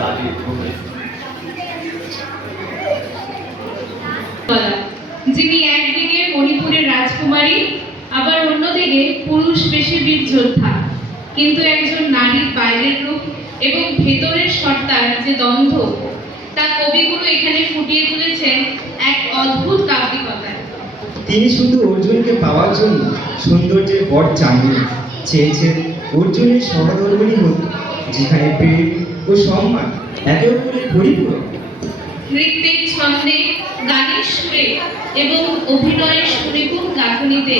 রাজের ভূমি। যিনি একদিকে মণিপুরের রাজকুমারী, আবার অন্যদিকে পুরুষ বেশে বীর যোদ্ধা, কিন্তু একজন নারীর বাইরের রূপ এবং ভেতরের সত্তার যে দ্বন্দ্ব, তা কবিগুলো এখানে ফুটিয়ে তুলেছেন এক অদ্ভুত কাব্যিকতায়। তিনি শুধু অর্জুনকে পাওয়ার জন্য সৌন্দর্যের বর চাননি, চেয়েছেন অর্জুনের সহধর্মিণী হোক, যেখানে প্রেম ও সম্মান একে অপরের পরিপূরক। নৃত্যের ছন্দে, গানের সুরে এবং অভিনয়ের সুনিপুণ গাঁথনিতে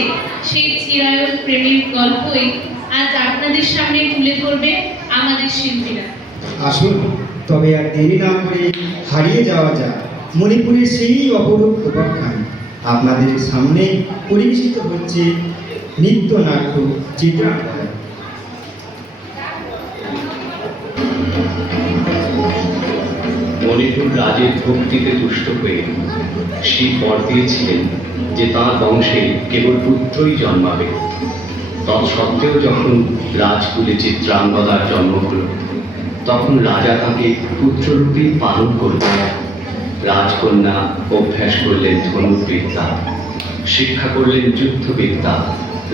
সেই চিরায়ত প্রেমের গল্পই আজ আপনাদের সামনে তুলে ধরবে আমাদের শিল্পীরা। আসুন তবে আর দেরি না করে হারিয়ে যাওয়া যায় মণিপুরের সেই অপরূপ উপাখ্যান। আপনাদের সামনে পরিবেশিত হচ্ছে নৃত্যনাট্য চিত্রাঙ্কন। মণিপুর রাজের ভক্তিতে তুষ্ট হয়ে শিব বর দিয়েছিলেন যে তাঁর বংশে কেবল পুত্রই জন্মাবে। তৎসত্ত্বেও যখন রাজকুলে চিত্রাঙ্গদার জন্ম হল, তখন রাজা তাঁকে পুত্ররূপেই পালন করলেন। রাজকন্যা অভ্যাস করলেন ধনুর্বিদ্যা, শিক্ষা করলেন যুদ্ধবিদ্যা,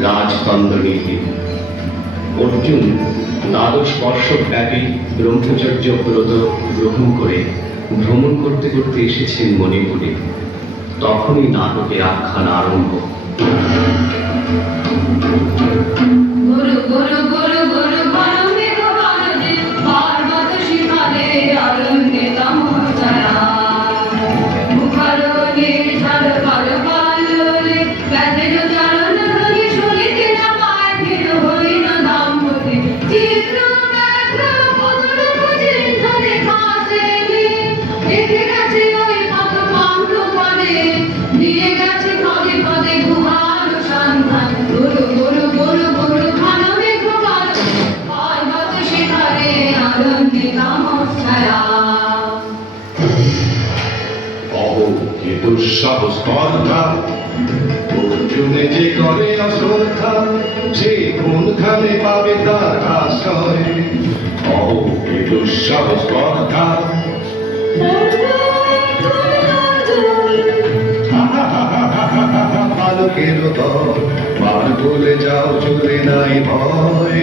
রাজতন্ত্রনীতি। অর্জুন দ্বাদশ বর্ষব্যাপী ব্রহ্মচর্য ব্রত গ্রহণ করে ভ্রমণ করতে করতে এসেছেন মণিপুরে। তখনই নাটকের আখ্যান আরম্ভ। স্পর্ধা অর্জুনে যে করে অশ্রদ্ধা, সে কোনখানে পাবে তার আশ্রয়? স্পর্ধা বালকের দল, বার বলে যাও চলে নাই ভয়।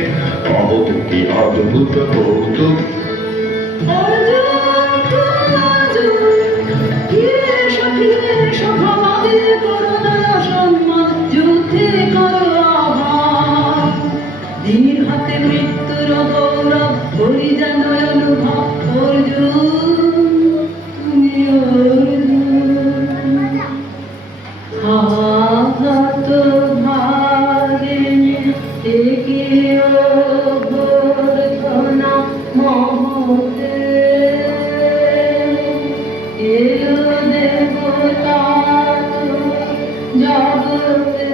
কি অদ্ভুত কৌতুক দিনের হাতে মৃত্যুর গৌরব হরি যেন অনুভব। অর্জুন তুমি আঘাত ভাগিনী একে অভ্যর্থনা মহতে এলো দেবতা জগতে।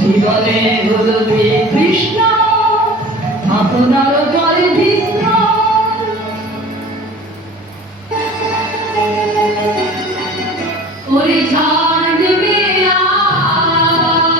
জীবনে হলো কৃষ্ণ আপনার জলে ভিন্ন। ওরে ঝড় নেবে মনের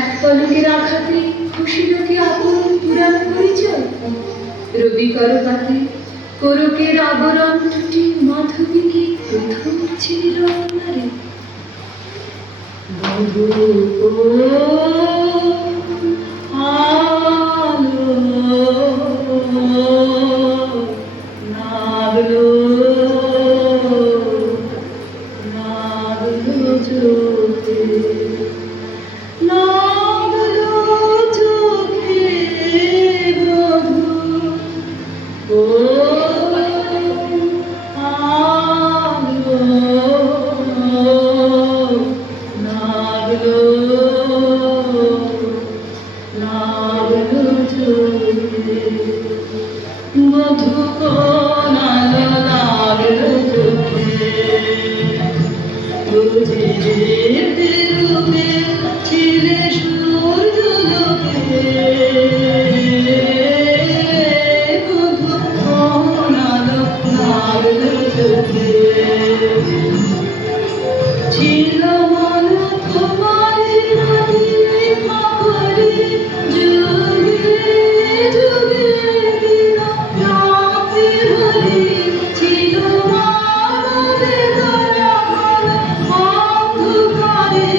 এক পলকের আঘাতে খুশিল কি আপন পুরানো পরিচয়? রবি করপাতে কোরকের আবরণ টুটি মাধবী কি প্রথম ছিল নারে? বধূ ও আলো নাগলো নাগলো চোখে নাগলো চোখে বধূ ও আলো নাগলো নাগলো চোখে বধূ নাগলো নাগলো চোখে বুঝি যেতে রূপে ছিলে সূর্যলোকে বধূ নাগলো নাগলো চোখে ছিল মন তোমার নদী খবরে যুগে যুগে দিন রাতে হরি ছিল মানবে দয়া অন্ধকারে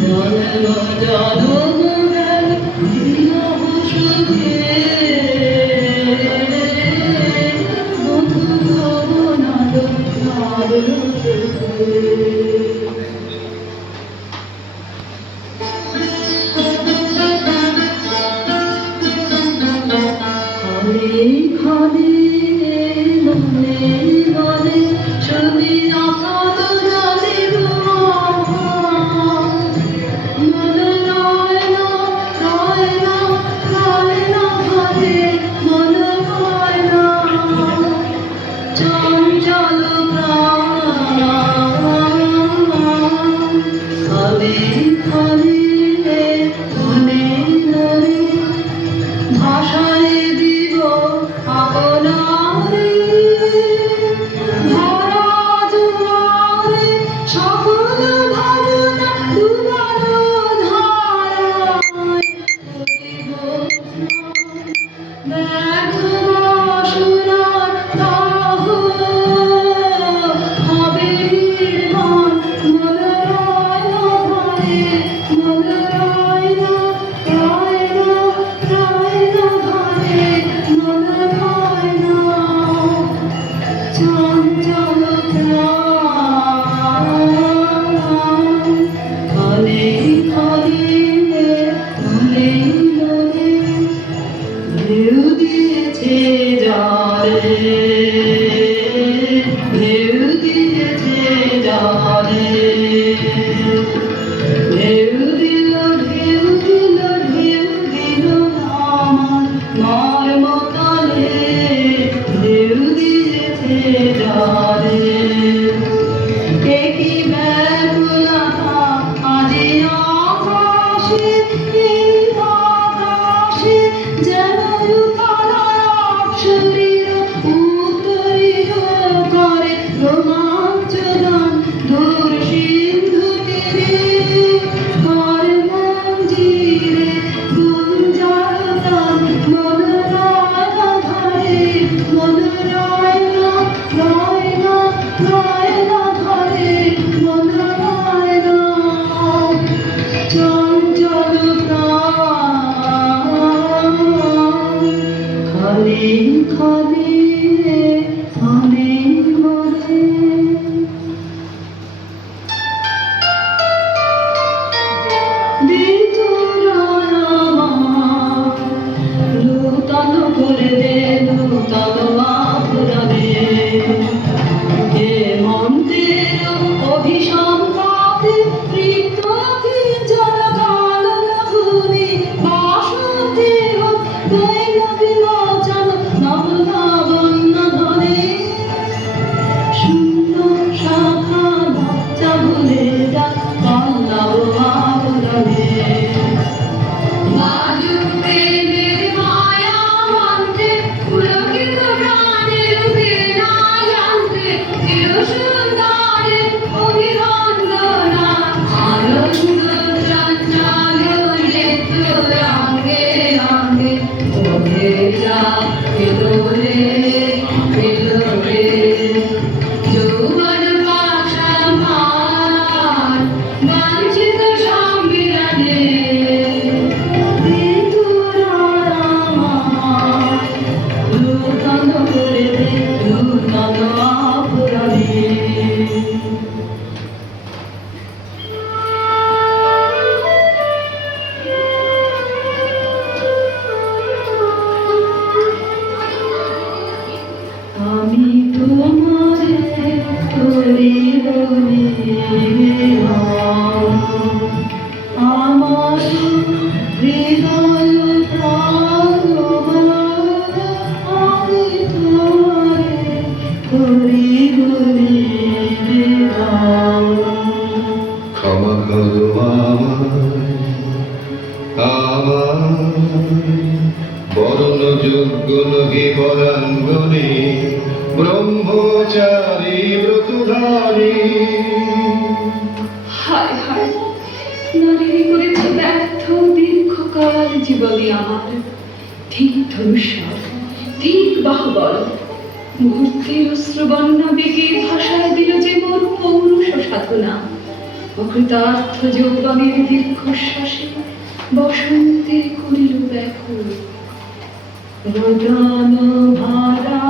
জন্ম জন্ম গেল বিরহ সুখে বধূ নাগলো নাগলো চোখে ঘরে ঘরে মনে মনে ছবি আঁকাত জানে মন রয় না রয় না রয় না ঘরে মন রয় না চঞ্চল প্রাণ তোরে বলিবে আমার হৃদয় প্রাণ আমি তোরে তোরে বলিবে ক্ষমা করো আমার বরণ যোগ্য নহি পরাঙ্গনে ব্রহ্মচারী ব্রতধারী। হায় হায় নারী করেছে ব্যর্থ দীর্ঘকাল জীবনে আমার ঠিক ধনুষ্বার ঠিক বাহুবল মুহূর্তে অশ্রুবন্যা বেগে ভাষায় দিল যে মোর পৌরুষ সাধনা অকৃতার্থ যৌবনের দীর্ঘশ্বাসে বসন্তে করিল ব্যাকুল রোদন ভাড়া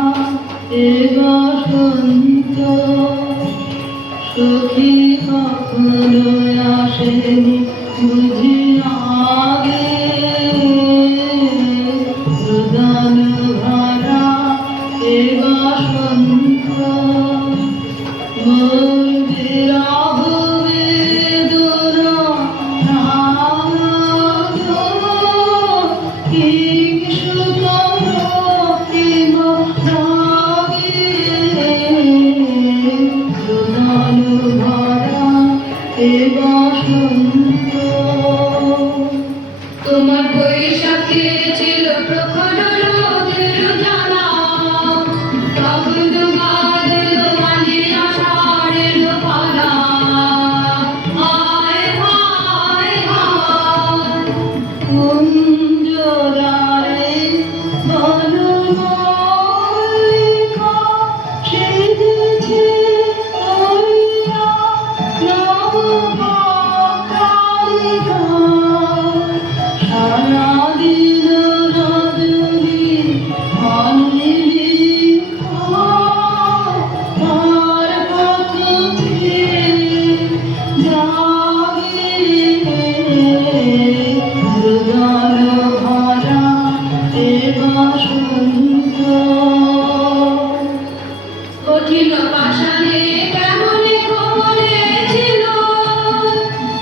এ বসন্ত সখী কখনো আসেনি বুঝি আগে রোদন ভাড়া এ বসন্ত মোর বিরহ বেদনা কি সুতর প্রেম রাগে রোদন ভরা এ বসন্ত। তোমার বৈশাখে ছিল প্রখর রোদের জ্বালা তখন বাদল মানে আষাঢ়ের পালা হায় হায় হায় কুঞ্জরারে বনমালিকা সেজেছে হরিয়া নবকালিকা সারা দিন রজনী অনিমিষা তার পথ জাগে রোদন ভরা এ বসন্ত। কঠিন পাষাণে কেমনে কোমলে ছিল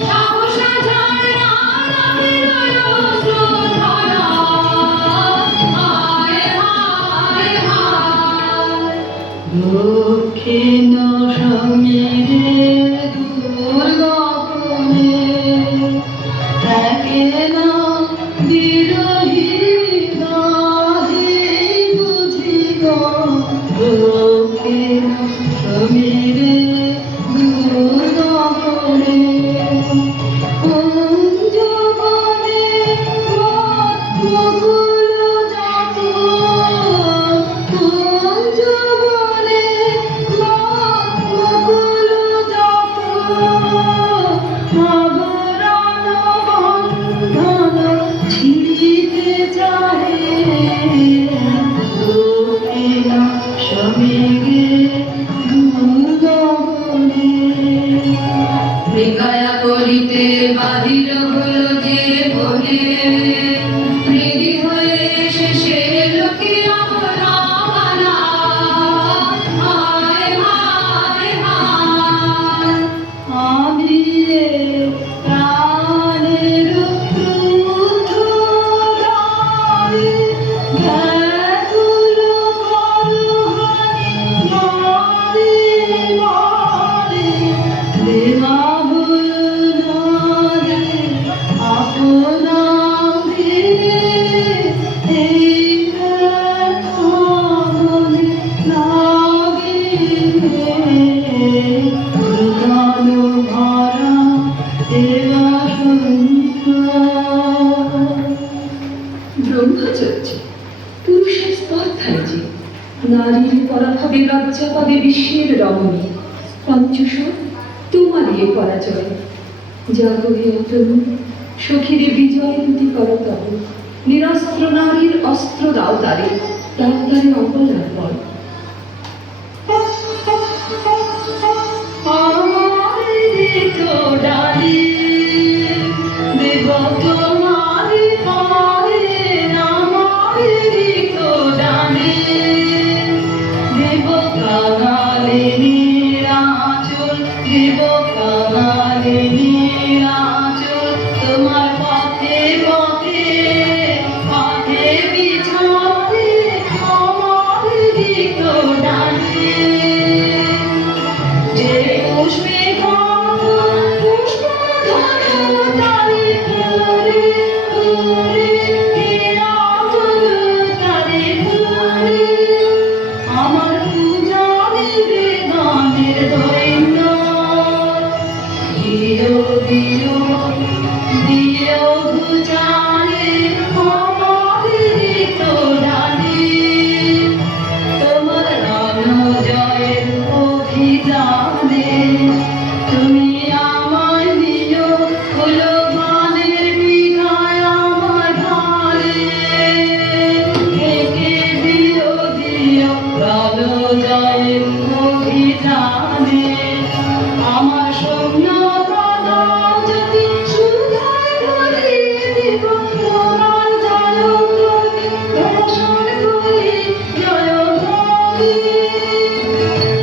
সাহসা ঝর্ণা নামের অশ্রুধারা হায় হায় হায় দক্ষিণ সমীরে দুর্গপনে থাকে না বিরহী গাহে বুঝিব দক্ষিণ সমীরে দুর্গপনে কুঞ্জবনে বকুল জাত কুঞ্জবনে বকুল জাত আবরণ বন্ধন ছিঁড়িতে চাহে দক্ষিণ সমীরে দুর্গবনে মৃগয়া করিতে বাহির হল যে বনে মৃগী হয়ে শেষে লোকে আপনা বানা হায় হায় হায় আমি রে প্রাণের ক্রুদ্ধরাই ব্যাকুল করহানি মারি মারি দেবা আপনা এই মনে লাগে রোদন ভরা এ বসন্ত। ব্রহ্মচর্য পুরুষের স্পর্ধায় যে নারীর পরাভবে লজ্জা পাবে বিশ্বের রমণী পঞ্চশর তোমারই পরাজয় জাগো হে অতনু সখীরে বিজয় দুটি করো তব নিরস্ত্র নারীর অস্ত্র দাও তারে দাও তারে অবলম্বন। দেব তোমারি পায়ে আমারি তো ডানে দেব কাঙালিনী দেব কাঙালে নীলাচল তোমার পথে পথে পথে বিছাতে আমার গীত ডাকে যে পুষ্পে পুষ্প ধরো তারে ফুলে ফুলে তারে ফুলে আমার পূজা দেবে গানের দৈন্য দিও দিও দিও ঘুচালে আমার গীত ডাকে তোমার রণ জয়ের অভিযানে তুমি আমায় দিও হলো গানের বিদায় আমার ধারে একে দিও দিও রণ জয়ের অভিযানে আমার শূন্য কথা যদি সুধায় ভরিয়ে দিব তোমার জয় করি দর্শন করি জয় করি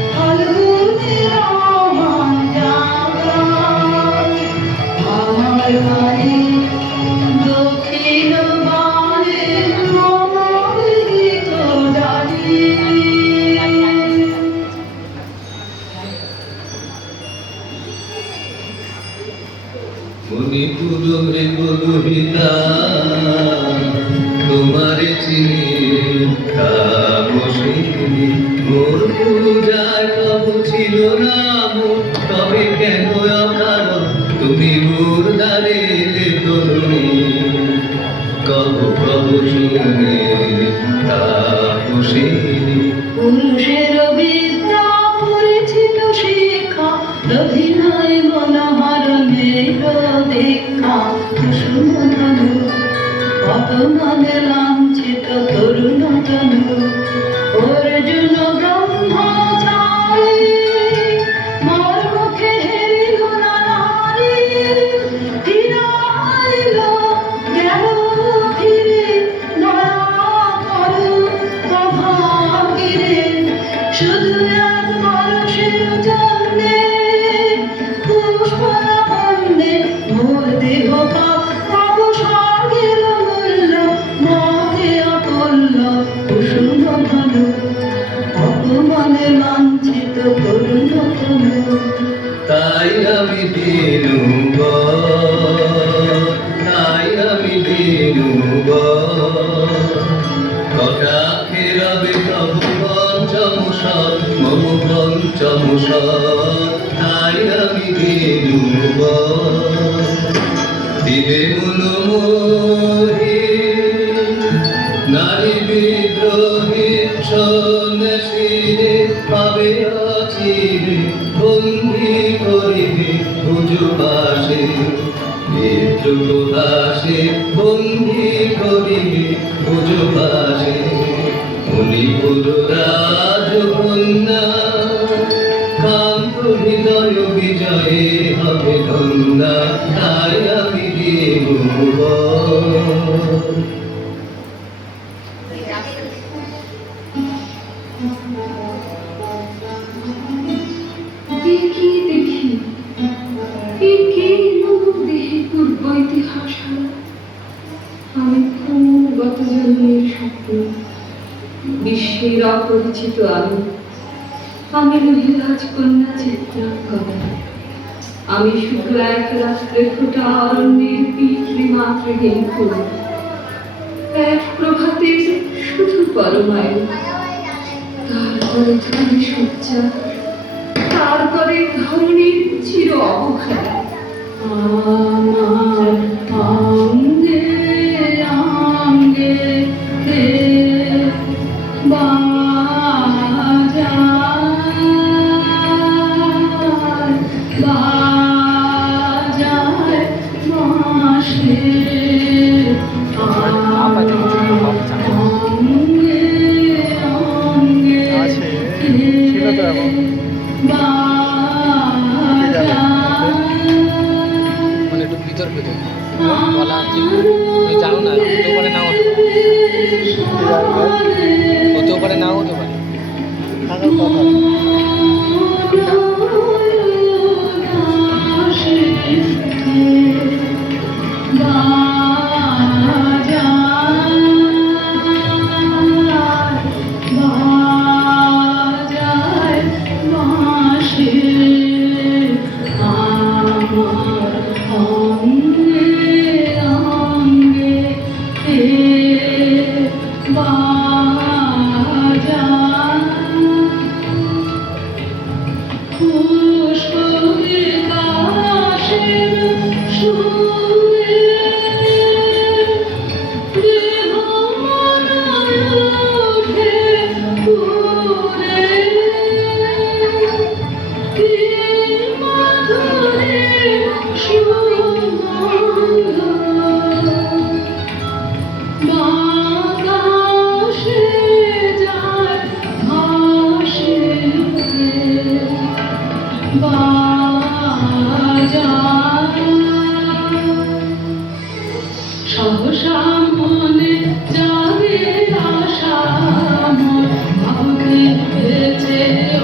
ফাল্গুনের আমার জাগান আমার বাড়ি দক্ষিণ বারে আমার গীত ডালি মণিপুর মৃগলোহিতা তোমারে চিনি তাপসিনী মোর পূজায় তব ছিল নাম তবে কেন অকাল তুমি মোর দ্বারে তরুণী কব কব শুনে তাপসিনী পুরুষের বিদ্যা পড়েছিল শিক্ষা অভিনয় মনোহর মেঘ দেখা কুসুম ধনু অপমানে লাঞ্ছিত তরুণ তনু অর্জুন ব্রহ্মচারী মোর মুখে হেরিল না নারী ফিরাইল গেল ফিরে দয়া করো প্রভাগিরে শুধু একবার সের জন্যে পুষ্পরা বন্দে মোর দেহ পাব স্বর্গের মূল্য মতে অতুল্য কুসুম ধনু অপমানে লাঞ্ছিত তরুণ তনু তাই আমি দিনু তাই আমি দিনু কটাক্ষে রবে প্রভু পঞ্চম সৎ মম পঞ্চম সৎ তাই আমি দিনু দিবে মনো মোহি নারী বিদ্রোহী সন্ন্যাসীরে পাবে আচিরে বন্দি করিবে পুজো পাশে নেত্র হাসে বন্দি করিবে পুজো পাশে মণিপুর রাজকন্যা কান্ত হৃদয় বিজয়ে হবে ধন্যা তাই আমি দেব দেখি দেখি এ কে দেহে পূর্ব ইতিহাস আমি খুব গত জন্মের স্বপ্ন বিশ্বের অপরিচিত আমি নহি রাজকন্যা চিত্রাঙ্গনা আমি শুধু এক রাত্রে ফোটা অরণ্যের পিতৃ মাতৃহীন ফুল এক প্রভাতে শুধু পরমায়ু তারপরে ধরণী সজ্জা তারপরে ধরণীর চির অবহেলা আমার অঙ্গে অঙ্গে বাজায় মাসে অঙ্গে অঙ্গে মানে একটু ভিতর ভিতর বলা হচ্ছে তুমি জানো না হতেও পারে নাও হতেও পারে নাও হতে পারে বাজা সহসা মনে যাবে আশা মোর ভাবকে পেয়েছে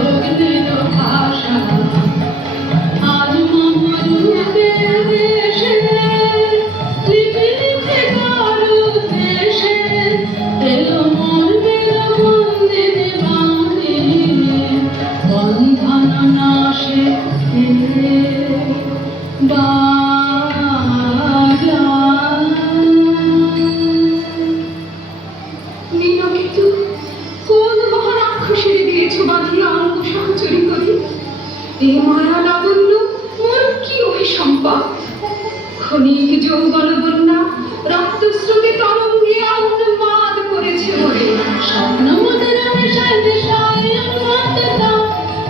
অগ্নির ভাষা আজ মমরূপে দেশে লিপি লিখে কারু দেশে এলো মোর বন্দিনী বাণী বন্ধন নাশে বাজা নীলকেতু কোন মহারাক্ষসীরে দিয়েছ বাঁধিয়া অঙ্গ সহচরী করি এ মায়া লাবণ্য মোর কি অভিসম্পাদ ক্ষণিক যৌবন বন্যা রক্তস্রোতে তরঙ্গে উন্মাদ করেছে মোরে স্বপ্ন মদের মেশায় মেশায় উন্মাদতা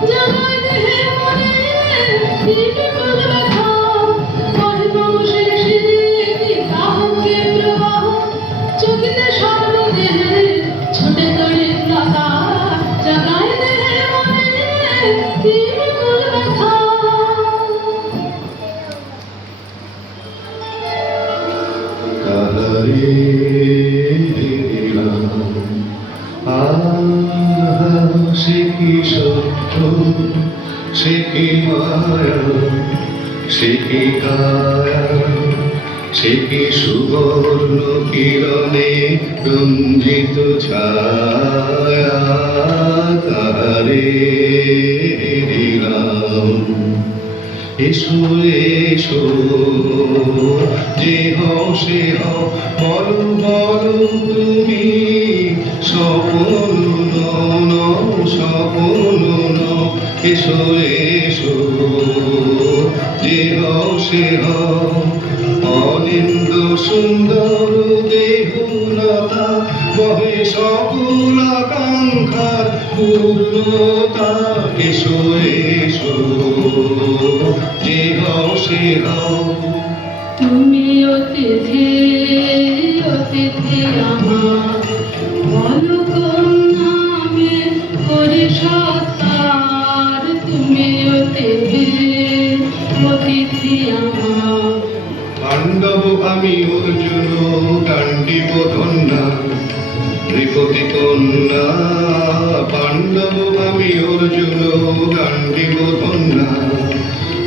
জাগায় দেহে মনে বিপুল ব্যথা কহে বংশের শিরে কি কাহকে প্রবাহ চোখেতে স্বপ্ন দেহে ছোটে তড়ে লতা জাগায় দেহে মনে বিপুল ব্যথা কাহারে দিলাম সে কি সত্য সে কি মায়া সে কি কায়া সে কি সুবর্ণ কিরণে রঞ্জিত ছায়া কাহারে দিলাম এসো এসো যে হও সে হও বলো বলো তুমি সপন সপন এসো এসো যে হও সে হও অনিন্দ সুন্দর দেহলতা বহে সকল আকাঙ্ক্ষার পূর্ণতা এসো এসো যে হও সে হও তুমি অতিথি অতিথি আমার বলো কোন নামে করি সৎকার তুমি অতিথি অতিথি আমার পাণ্ডব আমি অর্জুন কাণ্ডিব ধন্যা নৃপতি কন্যা পাণ্ডব আমি অর্জুন কাণ্ডিব ধন্যা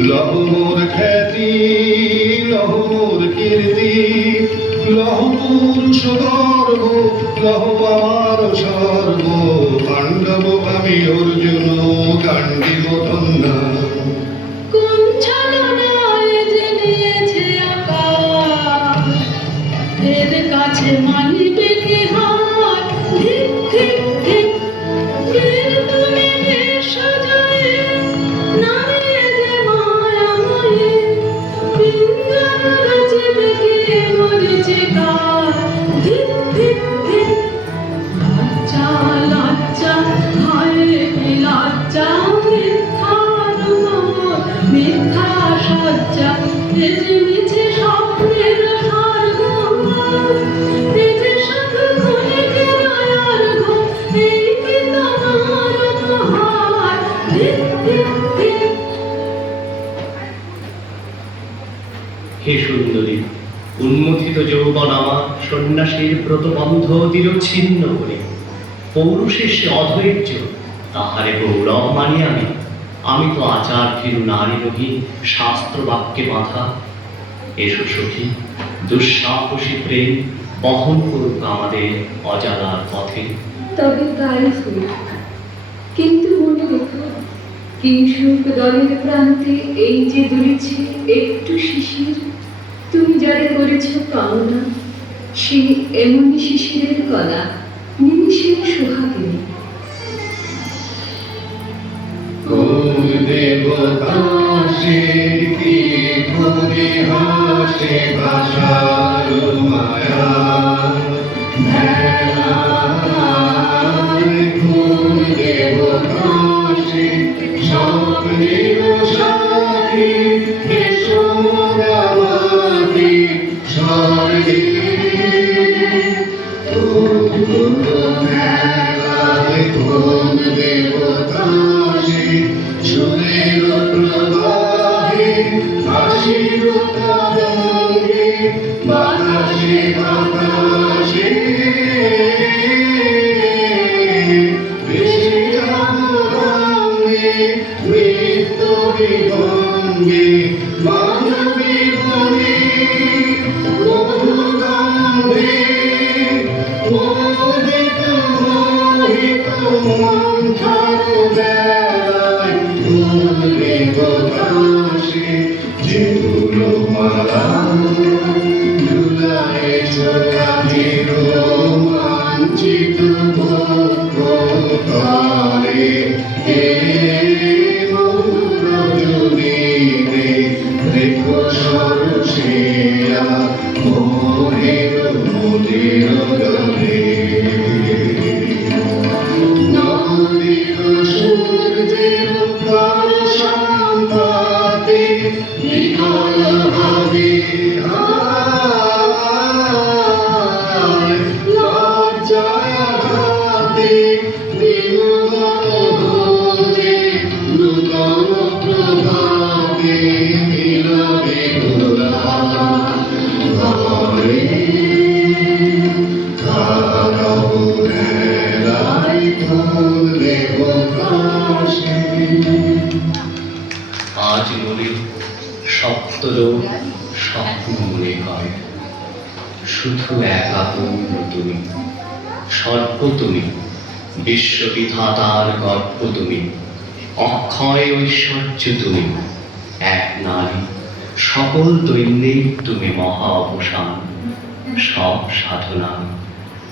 লহ মোর খ্যাতি লহ মোর কীর্তি লহ পুরুষ গর্ব লহ আমার সর্ব পাণ্ডব আমি অর্জুন কাণ্ডিব ধন্যা কোন ছলনায় যে নিয়েছে আকাশ এর কাছে মানিবে কি হার ধিক ধিক ধিক বীর তুমি বেশ জয়ে নামে যে মায়াময়ে পিঞ্জন রচিবে কি মরিচিকার ধিক ধিক ধিক লজ্জা লজ্জা হায় কি লজ্জা মিথ্যার মোর মিথ্যা সজ্জা এ যে মিছে স্বপ্নের স্বর্গ এ যে শুধু ক্ষণিকের অর্ঘ এই কি তোমার উপহার ধিক ধিক ধিক হে সুন্দরী উন্মথিত যৌবন আমার সন্ন্যাসীর ব্রতবন্ধ চিরচ্ছিন্ন করে পৌরুষের সে অধৈর্য তাহারে গৌরব মানি আমি তো আচার ভীরু নারী রোগী শাস্ত্র বাক্যে বাঁধা এসো সখী দুঃসাহসী প্রেম বহন করুক আমাদের অজানার পথে তবে তাই হল কিন্তু মনে রেখো কিংসুক দলের প্রান্তে এই যে দুলেছে একটু শিশির তুমি যারে করেছ কামনা সে এমনই শিশিরের কণা নিমিষের সোহাগিনী কোন দেবতা সে কি করে হাসে ভাষার মায়া কোন দেবতা সে স্বপ্নের সাথী এসো আমাকে স্বর্গে কোন দেবতা সে সুরের মৃত্যুরে গঙ্গে মানবী বনে মধুগন্ধে মোদিত মোহিত মন্থর বেলায় ভুলবে প্রকাশে যেগুলো মালা ঝুলায় চোরানি রোমাঞ্চিত ভক্তরে হে মধুর রজনীতে রেখো সরসেয়া মোহের মোদের গলে নদিত সূর্যের প্রাণ সম্পাতে বিকল হবে লজ্জায় আঘাতে বিমূঢ় হতে নূতন প্রভাতে মিলবে ঘোরা ঘরে কারণেরাই ফুলে প্রকাশে আজ মনে সপ্তলোক স্বপ্ন মনে হয়, শুধু একা তুমি, সর্ব তুমি, বিশ্ববিধাতার গর্ব তুমি, অক্ষয় ঐশ্বর্য তুমি, এক নারী, সকল দৈন্যের তুমি মহা অবসান, সব সাধনা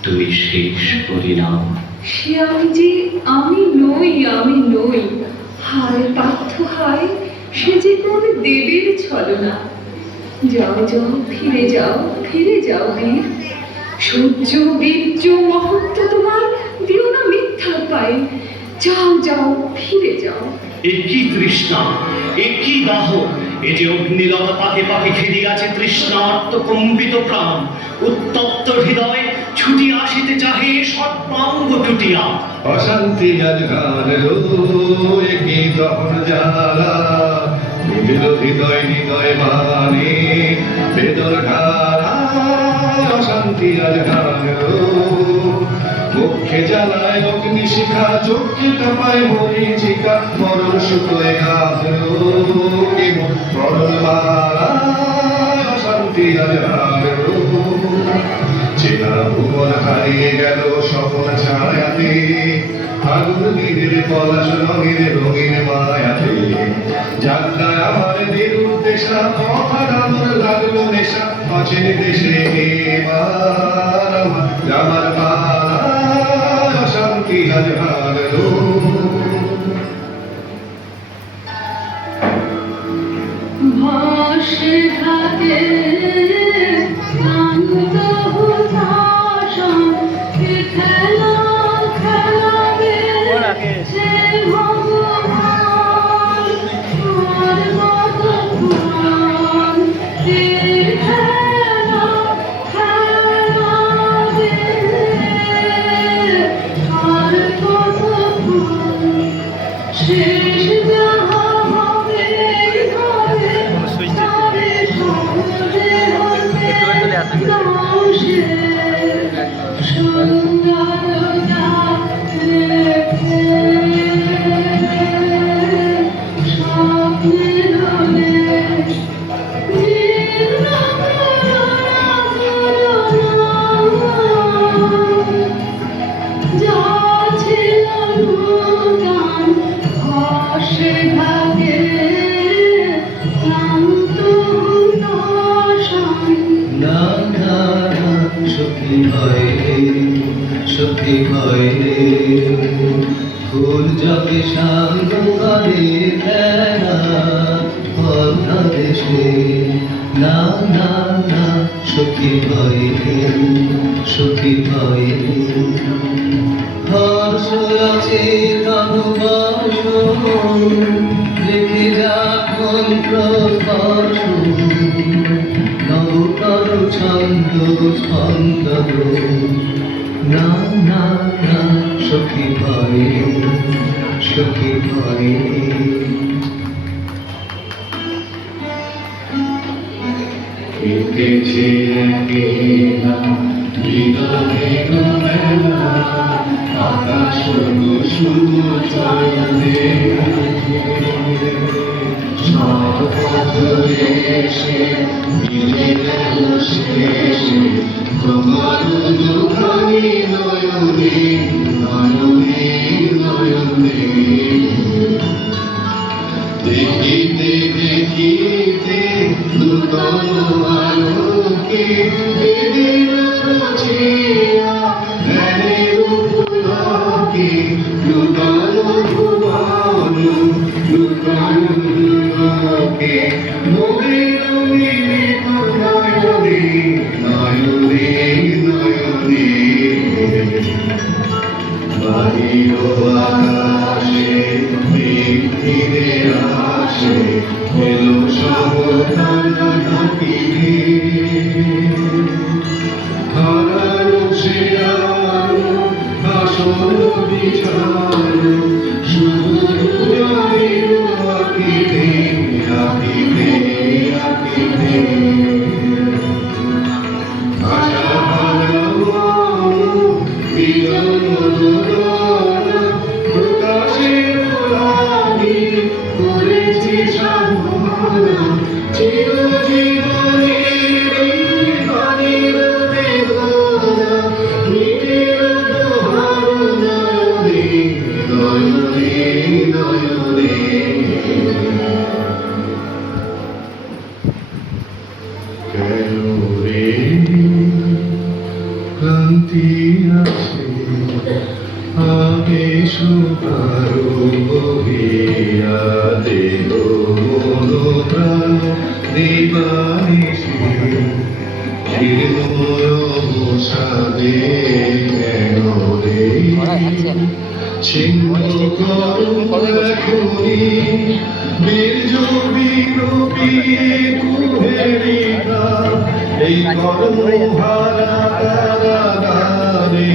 তুমি শেষ পরিণাম। সে আমি নই হায় পার্থ হায়, সে যে কোন দেবীর ছলনা। যাও যাও ফিরে যাও বীর, সূর্য বীর্য মহত্ব তোমার দিও না মিথ্যার পায়ে। যাও যাও ফিরে যাও। একই তৃষ্ণা, একই দাহ, এ যে অগ্নিলতা পাকে পাকে ঘেরিয়াছে তৃষ্ণার্ত কম্পিত প্রাণ, উত্তপ্ত হৃদয় ছুটি আসিতে চাহে সর্বাঙ্গ টুটিয়া। অশান্তি আজ ঘাড়লো একই দহন জ্বালা নিবিল হৃদয় হৃদয় মানে বেদর ঢালা। অশান্তি আজ ঘাড়লো মুখে জ্বালায় অগ্নিশিখা, চোখে টাপায় মরিচিকা, মরণ শুকোয় ঘাড়লো মরণ মালা। অশান্তি আজ ঘাড়লো চেনা ভুবন হারিয়ে গেল স্বপ্ন ছায়াতে, আগুন নীলের পলাশ রঙের রঙিন মায়াতে। যাত্রায় আমার নিরুদ্দেশা, কথার আমার লাগলো নেশা, অচেন দেশে আমার মালা। অশান্তি আজ হারলো ভাসে ঘাটে ক্লান্ত হুতাশন, খেলা খেলাবে সে ভগবান। আর কতক্ষণ খেলা খেলাবে, আর কতক্ষণ শেষ যাহা হবে ঘরে তারে সহজে হতে দাও সে সুন্দরতা রেখে। স্বপ্নের দেশ জীর্ণ যা ছিল নূতন ভাসে ভাগে ক্লান্ত হুতাশন। না না না সখী হয় রে, সখী হয় রে, ফুল যাবে শান্ত করে খেলা পদ্মা দেশে। না না না সখী হয় রে, সখী হয় রে, হর্ষ আছে তবু বর্ষ, রেখে যা মন্ত্র স্পর্শ, নবতর ছন্দ স্পন্দন। না না না সখী ভয় রে, সখী ভয় রে। এঁকেছে একলা হৃদয়ে মেলা আকাশ হলো শুধু চয়নে সব ধরে এসে মিলে গেল শেষে তোমার দুখানি নয়নে নয়নে নয়নে দেখিতে দেখিতে নূতন আলোকে দিদির রচিয়া ধ্যানের পুলকে নূতন ভুবন নূতন লোকে মোদের মিলিত নয়নে নয়নে নয়নে বাহির আকাশে মেঘ ধীরে আসে এলো সবখানা ঢাকিবে হারালো সে আলো আসল বিছানো শুধু জানিল আঁকিবে আঁকিবে আঁকিবে আশা হারানো প্রকাশের রানী করেছি সাধনা চিরজীবনের প্রাণীর বেদনা নিটের দোহার নয়নে নয়নে নয়নে কেন রে ক্রান্তি আছে আগে সুপারো বহিয়া দেব মনোপ্রাণ দিবানিশি চিরময় অবসাদে কেন রে ছিন্ন করুণ এখনি বীর্য বিরূপিয়ে কুহেরিকা এই কর্মহারা কারাগারে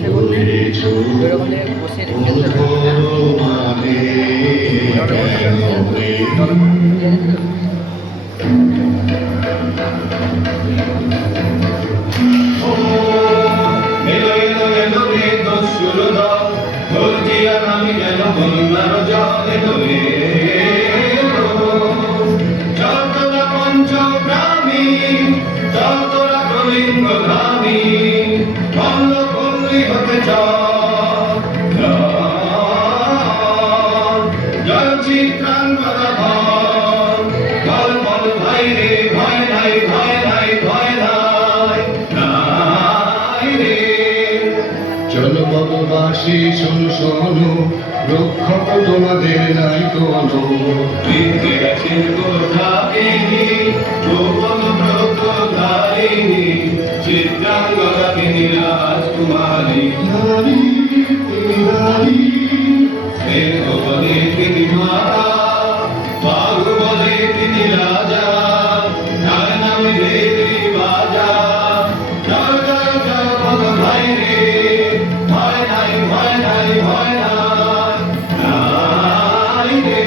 চলেছ মানে কেন রে এলো এলো এলো রে দস্যুর দল ধৈর্যিয়া নামি গেল বন্যার জল এলো রে চল তোরা পঞ্চগ্রামী চল তোরা কলিঙ্গধামী মল্ল পল্লী হতে চল জয় চিত্রাঙ্গদা ধর বল বল ভাই রে ভয় নাই ভয় নাই ভয় নাই নাই রে চলো বনবাসী শোনো শোনো রক্ষক তোমাদের নাই কোনো বৃদ্ধি গেছেন কোথাকিনী গোপন ব্রত ধারিণী চিত্রাঙ্গদা তিনি রাজকুমারী নারী নারী দেহ বলে তিনি মাতা বাহু বলে তিনি রাজা তার নামে দেবী বাজা জয় জয় জয় বল ভাই রে ভয় নাই ভয় নাই ভয় নাই নাই রে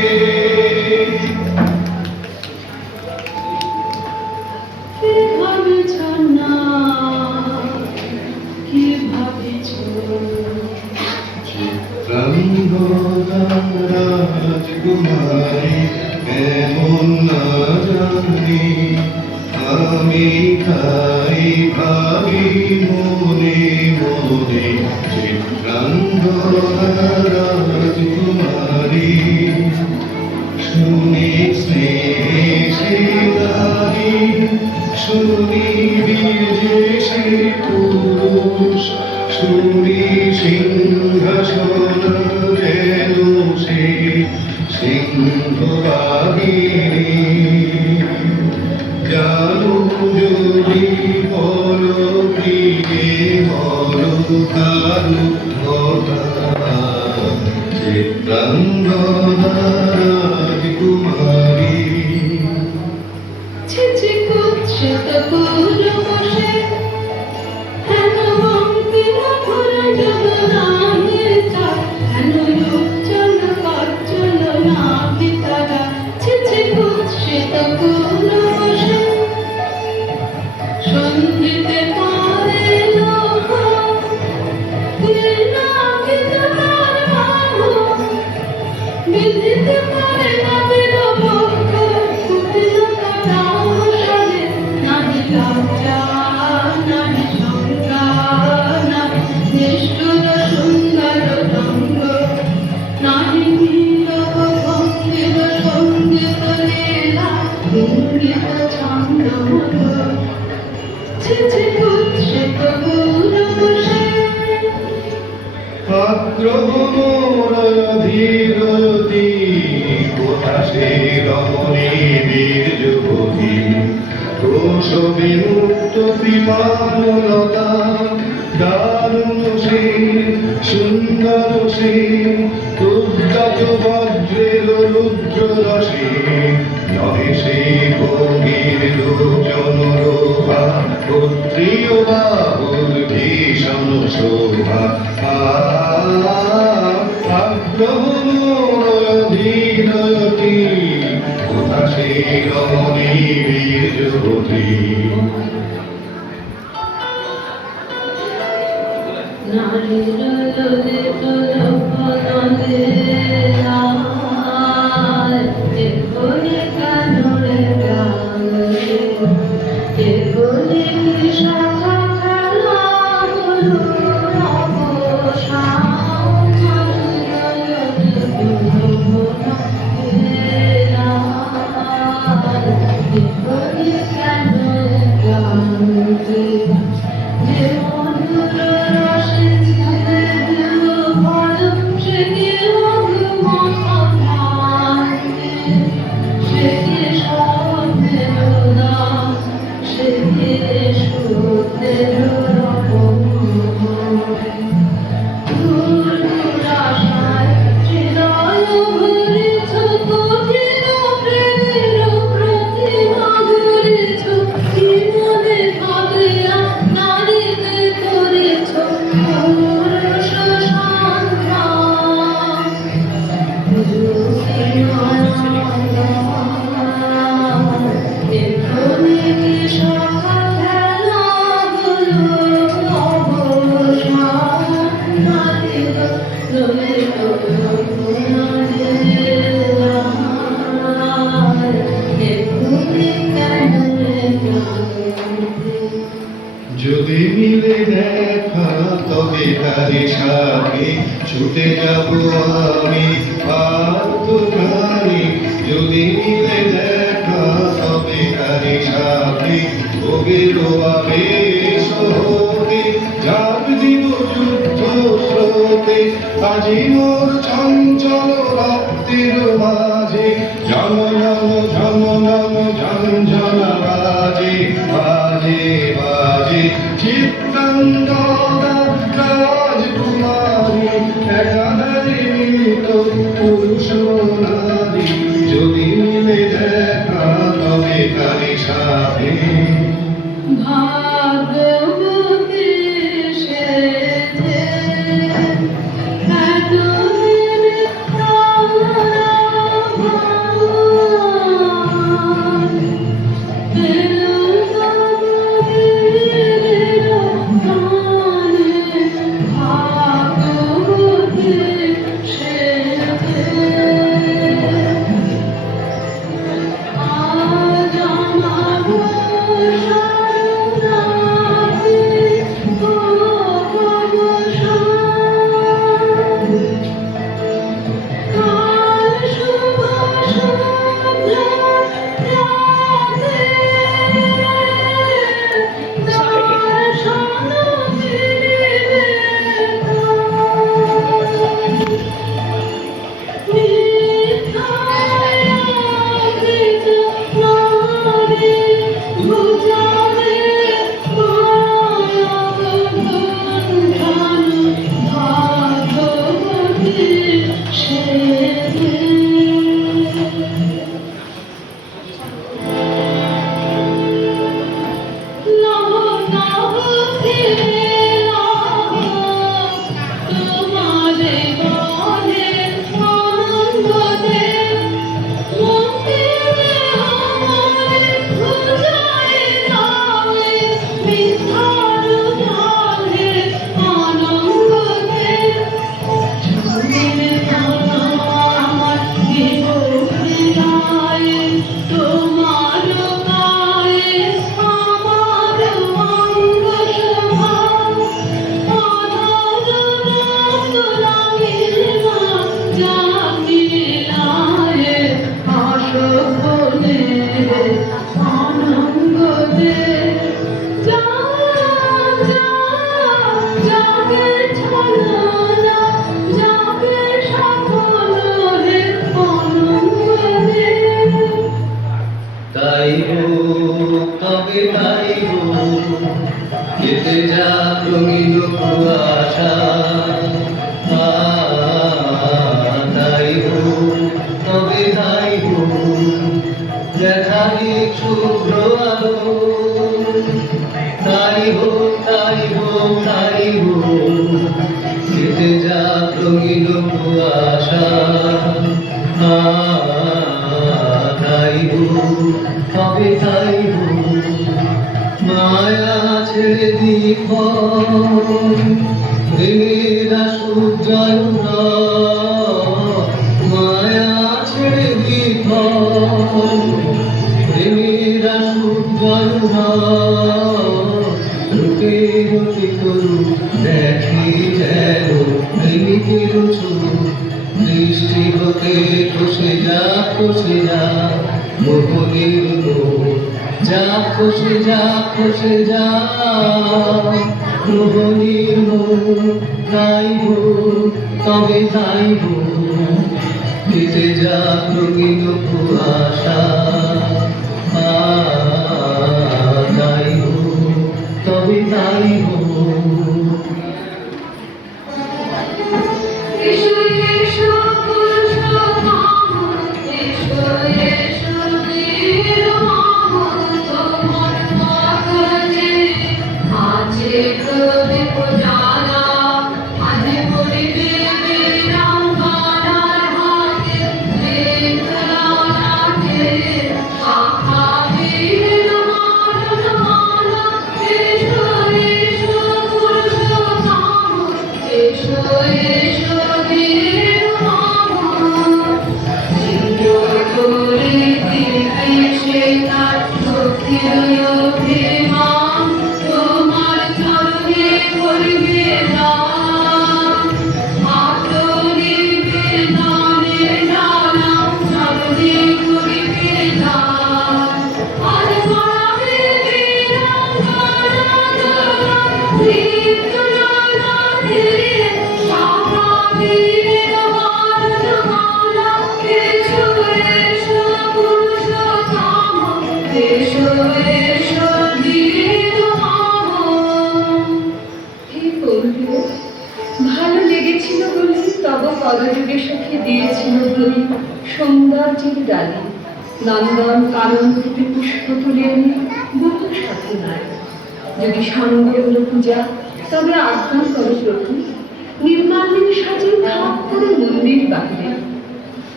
রাজকুমারী কেমন না জানি আমি তাই ভাবি মনে মনে চিত্রাঙ্গদা রাজকুমারী শুনি স্নেহে সে নারী শুনি বীর্যে সে পুরুষ শুনি সিংহাসন যেন সে সিংহবাহিনী জানো যদি বলো প্রিয়ে বলো কারু কথা চিত্রাঙ্গদা রাজকুমারী ছি ছি বিধিতে পারে না বিরবক্ষ কুটিলতা নাম সাজে নাহি লজ্জা নাহি শঙ্কা নাহি নিষ্ঠুর সুন্দর সঙ্গ নাহি নীরব ভঙ্গির সঙ্গীত লীলা ইঙ্গিত ছন্দ ছিছি উচ্ছিত গৌরবসে আগ্রহ মোর ধীরতি কোথা সে রমণী বীর যুবতী ক্রোশ বিমুক্ত বিমানলতা দারুণ সে সুন্দর সে উদ্যত বজ্রের রুদ্র রসে নহে সে ভঙ্গির লোচন রোহা পুত্রীয় বাহুর ভীষণ শোভা আগ্রহ ধীরতি কোথা সে রমণী বীর যুবতী নারীর ললিত লোকনলে রায় এগোলে কানরে গায়ে এগোলে কি শাখা খেলা হলো অবসান এগোলে কানরে গায়ে যে মধুর রসে ছিলে দিল ভরম সে কি ভগবান সে কি স্বপ্নের নাম সে কি সুখের রকম দূর দূর আশায় হৃদয় ভরেছ কঠিন প্রেমের প্রতিমা গড়েছ কি মনে ভাবনা নারীতে করেছ পুরুষ সন্ধ্যা এক্ষণে কি সখা খেলা হলো অবসান নারীর ললিত লোকনলে রায় এক্ষণে কানরে গায়ে যদি মিলে দেখা তবে তারি সাথে ছুটে যাব আমি আত্মকারী যদি মিলে দেখা তবে তারি সাথে ভোগের আবেশ হতে ঝাঁপ দিব যুদ্ধ স্রোতে আজি মোর চঞ্চল রক্তের মাঝে ঝনঝন ঝনঝন ঝনঝনা বাজে বাজে বাজে চিত্তাঙ্গদা রাজকুমারী একাধারে মিলিত পুরুষ নারী যদি মিলে দেখা তবে তারি সাথে ভাগ্যবতী সেজে এতদিন তারা শুভ্র আলো, তাই হোক তাই হোক তাই হোক, কেটে যাক রঙিন কুয়াশা। তাই হোক, তবে তাই হোক, মায়া ছেড়ে দ্বিখর, প্রেমেরা সূর্যয় মায়া ছেড়ে দ্বিখর, প্রেমেরা সূর্যয় রূপের তরু দেখি যেন প্রেমিকের চোখ, দৃষ্টি হতে খসে যা খসে যা মোহনের মোহ, যা খসে যা খসে যা মোহনের মোহ। তাই হোক, তবে তাই হোক, কেটে যা রঙিন কুয়াশা। তাই হোক, তবে তাই হোক। এসো এসো পুরুষোত্তম, এসো এসো বীর মম, তোমার মাঝে আছে প্রদীপ জ্বালা, আছে পরিবে বীরাঙ্গনার হাতে বীরনাথে শাখা বীর মালা। এসো এসো পুরুষোত্তম, এসো এসো বীর মম, সিংহ করে দিবে সে তার শক্তির অভিমান, তোমার চরণে করিবে দান। আতরে বেদানে জানা, চরণে করিবে দান। আর পড়াবে বীরাঙ্গনা দোলা, দীপ্তনাথে শাখা বীর মালা। এসো এসো পুরুষোত্তম, এসো এসো বীর মম। হে বন্ধু, ভালো লেগেছিল বলে তব পদযুগে সখী দিয়েছিল বলি সৌন্দর্যের ডালি। নন্দন কানন রূপে পুষ্প তুলে এনে বহু সাথে নাই। যদি সাঙ্গ হল পূজা, তবে আজ্ঞা করো প্রভু, নির্মাল্যের সাজে থাক করে মন্দির বাহিরে।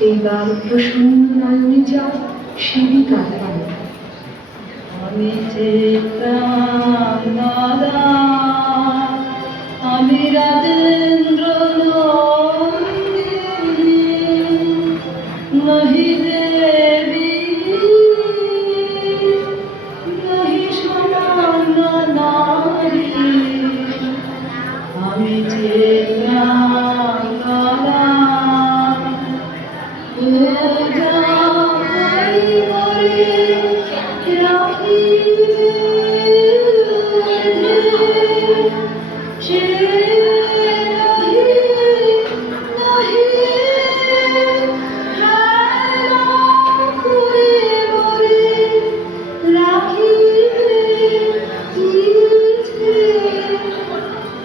এইবার প্রসন্ন নয়নে যাও সেবিকার পানে। আমি যে প্রাণদাতা, আমি রাজেন্দ্র নন্দিনী, নহি দেবী নহি সমান নারী। আমি যে প্রাণদাতা, ও যাই মরে রাখিবে সে নাহি নাহি হেলা করে মরে রাখিবে নিছে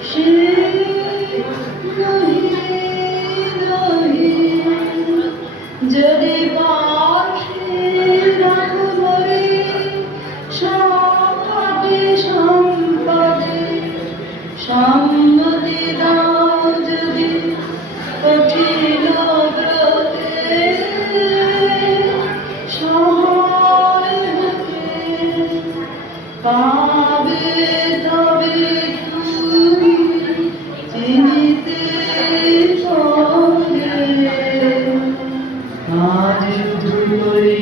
সে নাহি নাহি। যদি পাশে রাখবরে সম্পদে সম্পদে, সম্মতি দাও যদি কঠিন ব্রতে, সময় হতে পাবে তবে তুমি চিনিতে পাবে। আজ শুধু করে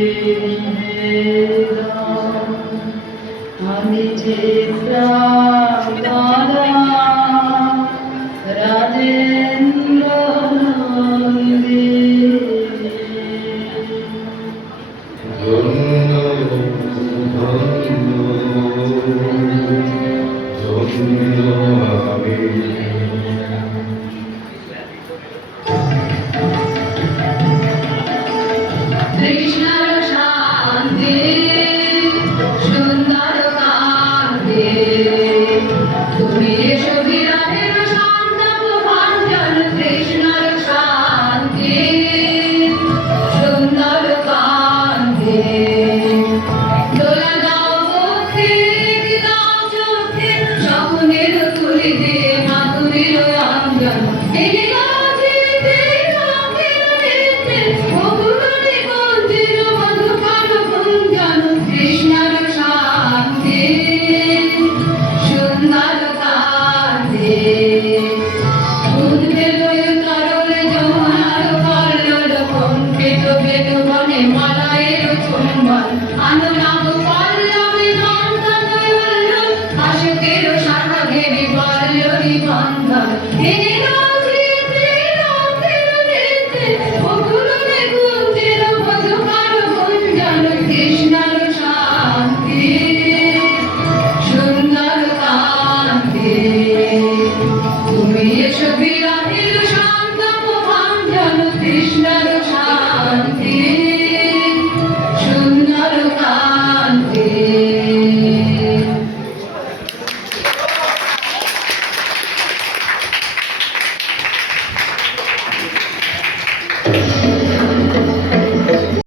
আমি যে প্রাণ